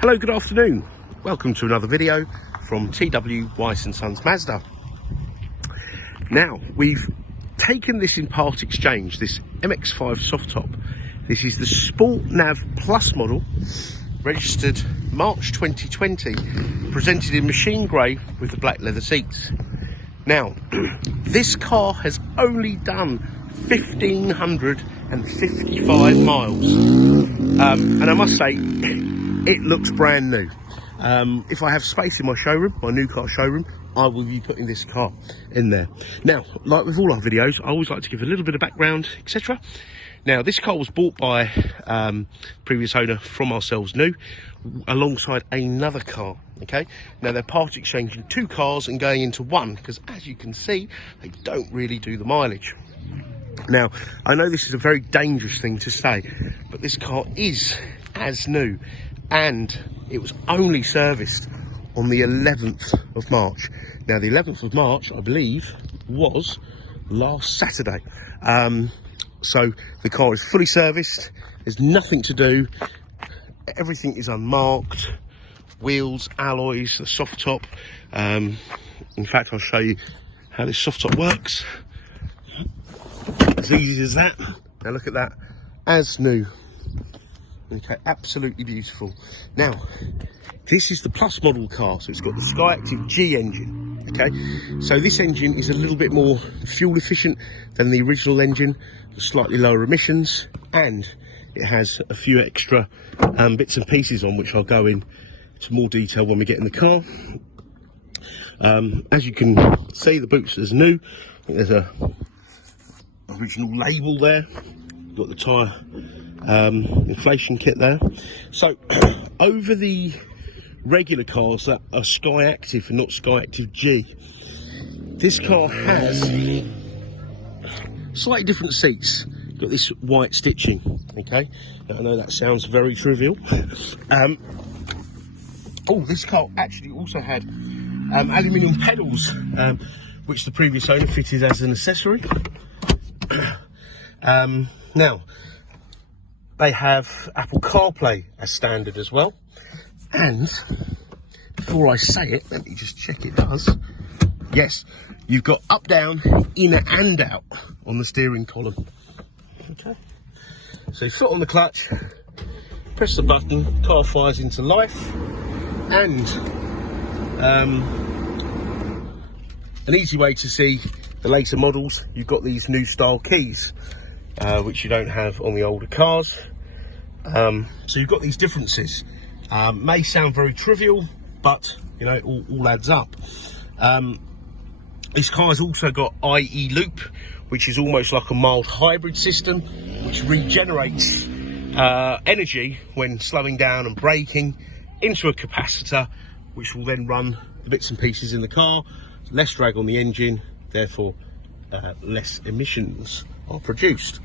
Hello, good afternoon. Welcome to another video from TW Weiss & Sons Mazda. Now, we've taken this in part exchange, this MX-5 soft top. This is the Sport Nav Plus model, registered March 2020, presented in machine grey with the black leather seats. Now, this car has only done 1,555 miles, and I must say, it looks brand new. If I have space in my showroom, my new car showroom, I will be putting this car in there. Now, like with all our videos, I always like to give a little bit of background, etc. Now, this car was bought by previous owner from ourselves new, alongside another car. Okay, now they're part exchanging two cars and going into one, because as you can see, they don't really do the mileage. Now, I know this is a very dangerous thing to say, but this car is as new, and it was only serviced on the 11th of March. Now, the 11th of March, I believe, was last Saturday. So the car is fully serviced, there's nothing to do, everything is unmarked, wheels, alloys, the soft top. In fact, I'll show you how this soft top works. As easy as that. Now look at that, as new. Okay, absolutely beautiful. Now, this is the Plus model car, so it's got the SKYACTIV-G engine. Okay, so this engine is a little bit more fuel efficient than the original engine, slightly lower emissions, and it has a few extra bits and pieces on which I'll go into more detail when we get in the car. As you can see, the boots is new. I think there's a original label there. Got the tyre inflation kit there. So over the regular cars that are SKYACTIV and not SKYACTIV-G, this car has slightly different seats. Got this white stitching. Okay, now I know that sounds very trivial. Oh, this car actually also had aluminium pedals, which the previous owner fitted as an accessory. Now, they have Apple Carplay as standard as well. And before I say it, let me just check it does. Yes, you've got up, down, in and out on the steering column. Okay, so foot on the clutch, press the button, car fires into life. And an easy way to see the later models, you've got these new style keys, which you don't have on the older cars. So you've got these differences. May sound very trivial, but you know, it all adds up. This car has also got IE loop, which is almost like a mild hybrid system, which regenerates energy when slowing down and braking into a capacitor, which will then run the bits and pieces in the car. Less drag on the engine, therefore less emissions are produced.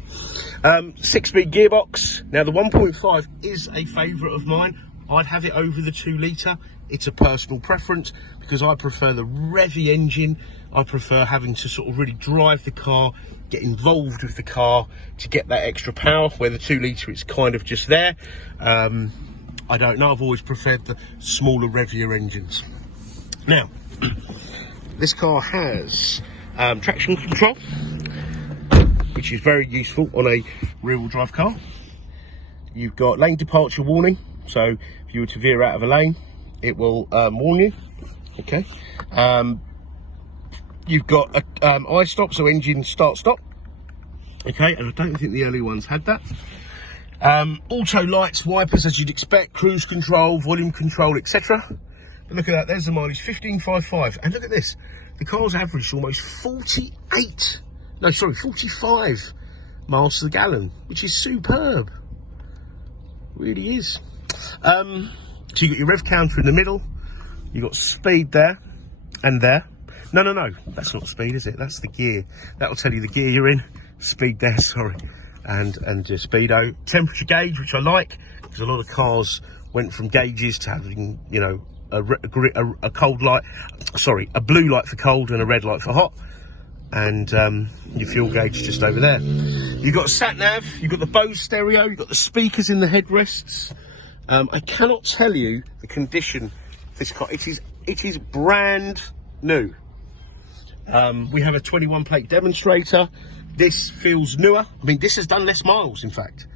6-speed gearbox. Now, the 1.5 is a favourite of mine. I'd have it over the 2 litre. It's a personal preference because I prefer the revvy engine. I prefer having to sort of really drive the car, get involved with the car to get that extra power, where the 2 litre is kind of just there. I don't know, I've always preferred the smaller, revvier engines. Now, this car has traction control, which is very useful on a rear-wheel drive car. You've got lane departure warning, so if you were to veer out of a lane, it will warn you. Okay. You've got a I-stop, so engine start-stop. Okay, and I don't think the early ones had that. Auto lights, wipers, as you'd expect, cruise control, volume control, etc. But look at that, there's the mileage, 1555. And look at this, the car's averaged almost 45 miles to the gallon, which is superb. Really is. So you've got your rev counter in the middle, you've got speed there and there. No, that's not speed, is it? That's the gear. That'll tell you the gear you're in. Speed there, sorry. And your Speedo. Temperature gauge, which I like, because a lot of cars went from gauges to having, you know, a cold light, sorry, a blue light for cold and a red light for hot. And your fuel gauge just over there. You've got sat nav, you've got the BOSE stereo, you've got the speakers in the headrests. I cannot tell you the condition of this car. It is brand new. We have a 21 plate demonstrator. This feels newer. I mean, this has done less miles, in fact,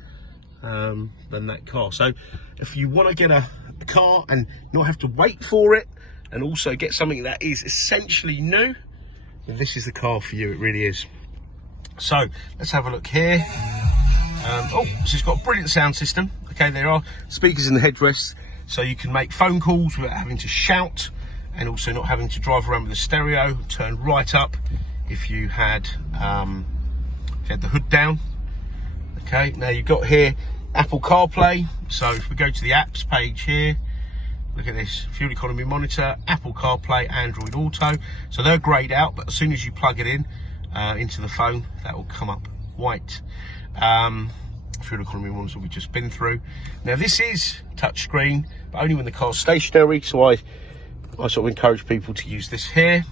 than that car. So if you want to get a car and not have to wait for it, and also get something that is essentially new, then this is the car for you. It really is. So let's have a look here. Oh, so it's got a brilliant sound system. Okay, there are speakers in the headrest, so you can make phone calls without having to shout, and also not having to drive around with a stereo. Turn right up if you had the hood down. Okay, now you've got here Apple CarPlay. So if we go to the apps page here, look at this, fuel economy monitor, Apple CarPlay, Android Auto. So they're greyed out, but as soon as you plug it in into the phone, that will come up white. Fuel economy monitor we've just been through. Now this is touchscreen, but only when the car's stationary. So I sort of encourage people to use this here.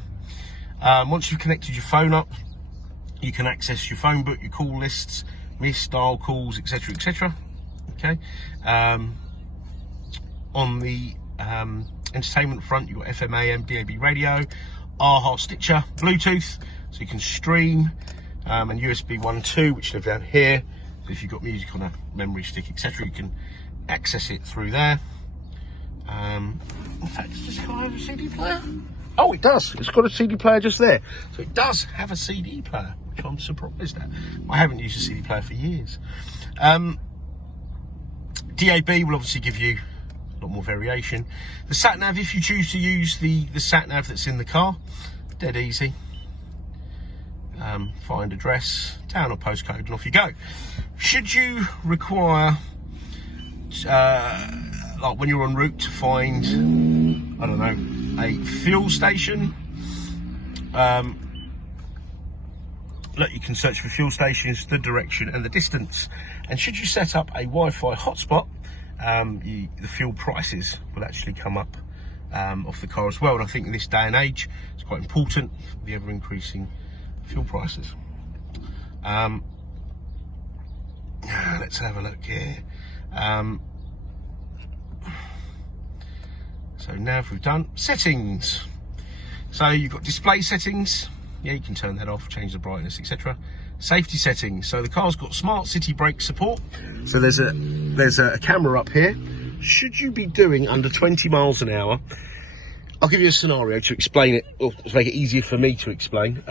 Once you've connected your phone up, you can access your phone book, your call lists, missed dial calls, etc, etc. Okay. On the entertainment front, you've got FM, AM, DAB radio, AHA, Stitcher, Bluetooth, so you can stream, and USB 1.2, which live down here. So if you've got music on a memory stick, etc, you can access it through there. In fact, does this car have a CD player? Oh, it does. It's got a CD player just there. So it does have a CD player, which I'm surprised at. I haven't used a CD player for years. DAB will obviously give you a lot more variation. The sat nav, if you choose to use the sat nav that's in the car, dead easy. Find address, town or postcode, and off you go. Should you require, like when you're en route to find, I don't know, a fuel station, look, you can search for fuel stations, the direction and the distance. And should you set up a Wi-Fi hotspot, the fuel prices will actually come up off the car as well. And I think in this day and age, it's quite important for the ever increasing fuel prices. Let's have a look here. So now if we've done settings, so you've got display settings. Yeah, you can turn that off, change the brightness, etc. Safety settings. So the car's got smart city brake support. So there's a camera up here. Should you be doing under 20 miles an hour, I'll give you a scenario to explain it, or to make it easier for me to explain.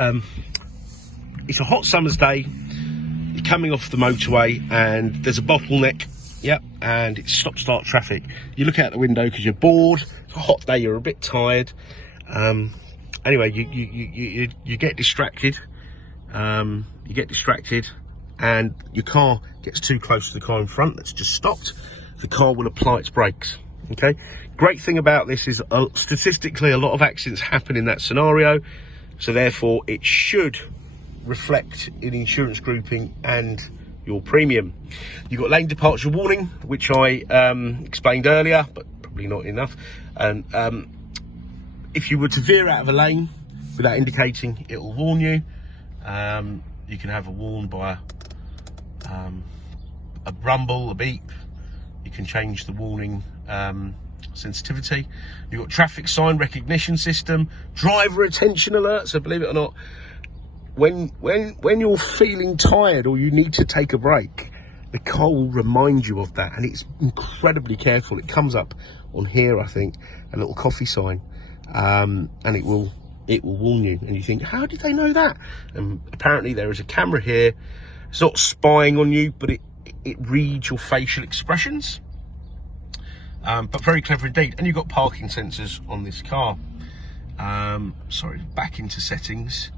It's a hot summer's day. You're coming off the motorway and there's a bottleneck. Yep, and it's stop-start traffic. You look out the window because you're bored. It's a hot day. You're a bit tired. Anyway, you get distracted. You get distracted, and your car gets too close to the car in front that's just stopped. The car will apply its brakes. Okay. Great thing about this is statistically a lot of accidents happen in that scenario, so therefore it should reflect in insurance grouping and your premium. You've got lane departure warning, which I explained earlier, but probably not enough. And if you were to veer out of a lane without indicating, it will warn you. You can have a warn by a rumble, a beep. You can change the warning sensitivity. You've got traffic sign recognition system, driver attention alert. So believe it or not, when you're feeling tired or you need to take a break, the car will remind you of that, and it's incredibly careful. It comes up on here, I think, a little coffee sign, and it will warn you, and you think, how did they know that? And apparently there is a camera here. It's not spying on you, but it reads your facial expressions, but very clever indeed. And you've got parking sensors on this car. Sorry, back into settings.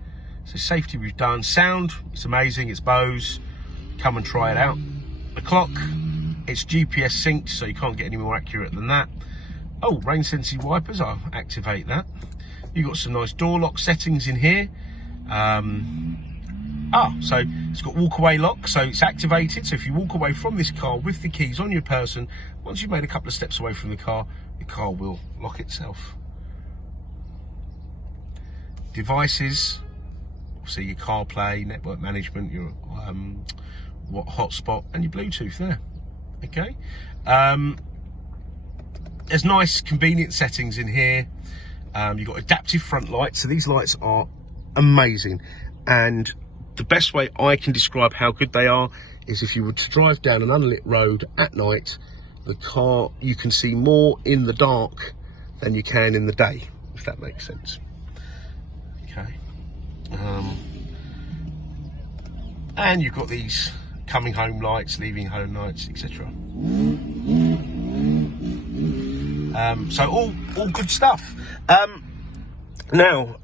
So safety we've done. Sound, it's amazing, it's BOSE. Come and try it out. The clock, it's GPS synced, so you can't get any more accurate than that. Oh, rain sensing wipers, I'll activate that. You've got some nice door lock settings in here. So it's got walk away lock, so it's activated. So if you walk away from this car with the keys on your person, once you've made a couple of steps away from the car will lock itself. Devices, so your CarPlay, network management, your hotspot, and your Bluetooth there. Okay. There's nice convenient settings in here. You've got adaptive front lights, so these lights are amazing. And the best way I can describe how good they are is if you were to drive down an unlit road at night, the car, you can see more in the dark than you can in the day, if that makes sense. Okay. And you've got these coming home lights, leaving home lights, etc. So all good stuff. Now,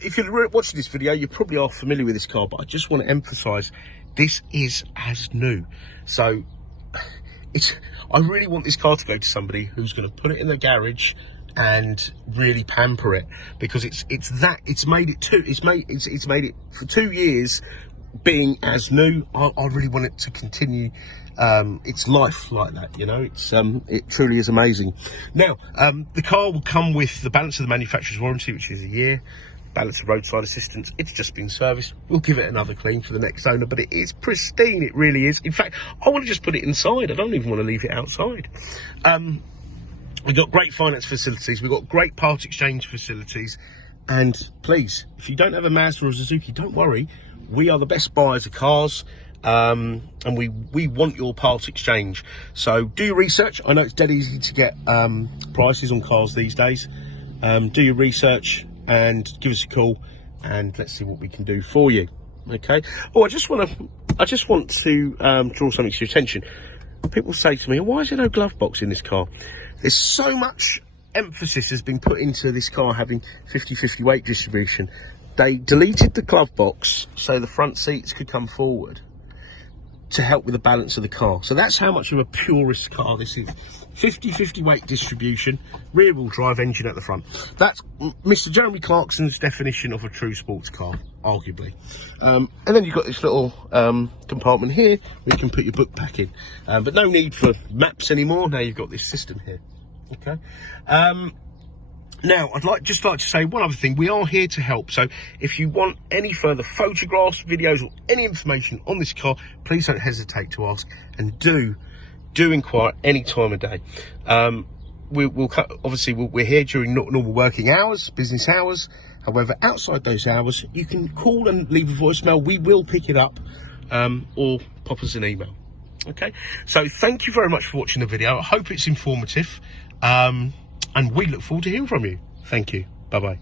if you're watching this video, you probably are familiar with this car, but I just want to emphasise this is as new. So I really want this car to go to somebody who's going to put it in their garage and really pamper it, because it's made it for 2 years being as new. I really want it to continue its life like that, you know. It truly is amazing. Now, the car will come with the balance of the manufacturer's warranty, which is a year, balance of roadside assistance. It's just been serviced. We'll give it another clean for the next owner, but it is pristine, it really is. In fact, I want to just put it inside. I don't even want to leave it outside. We've got great finance facilities, we've got great part exchange facilities, and please, if you don't have a Mazda or a Suzuki, don't worry. We are the best buyers of cars, and we want your part exchange. So do your research. I know it's dead easy to get prices on cars these days. Do your research and give us a call, and let's see what we can do for you. Okay. Oh, I just want to draw something to your attention. People say to me, why is there no glove box in this car? There's so much emphasis has been put into this car having 50-50 weight distribution. They deleted the glove box so the front seats could come forward to help with the balance of the car. So that's how much of a purist car this is. 50-50 weight distribution, rear wheel drive engine at the front. That's Mr. Jeremy Clarkson's definition of a true sports car, arguably. And then you've got this little compartment here where you can put your book back in. But no need for maps anymore. Now you've got this system here. Okay. Now, I'd just like to say one other thing. We are here to help. So if you want any further photographs, videos, or any information on this car, please don't hesitate to ask, and do inquire any time of day. Obviously we're here during normal working hours, business hours. However, outside those hours, you can call and leave a voicemail. We will pick it up, or pop us an email. Okay. So thank you very much for watching the video. I hope it's informative. And we look forward to hearing from you. Thank you. Bye-bye.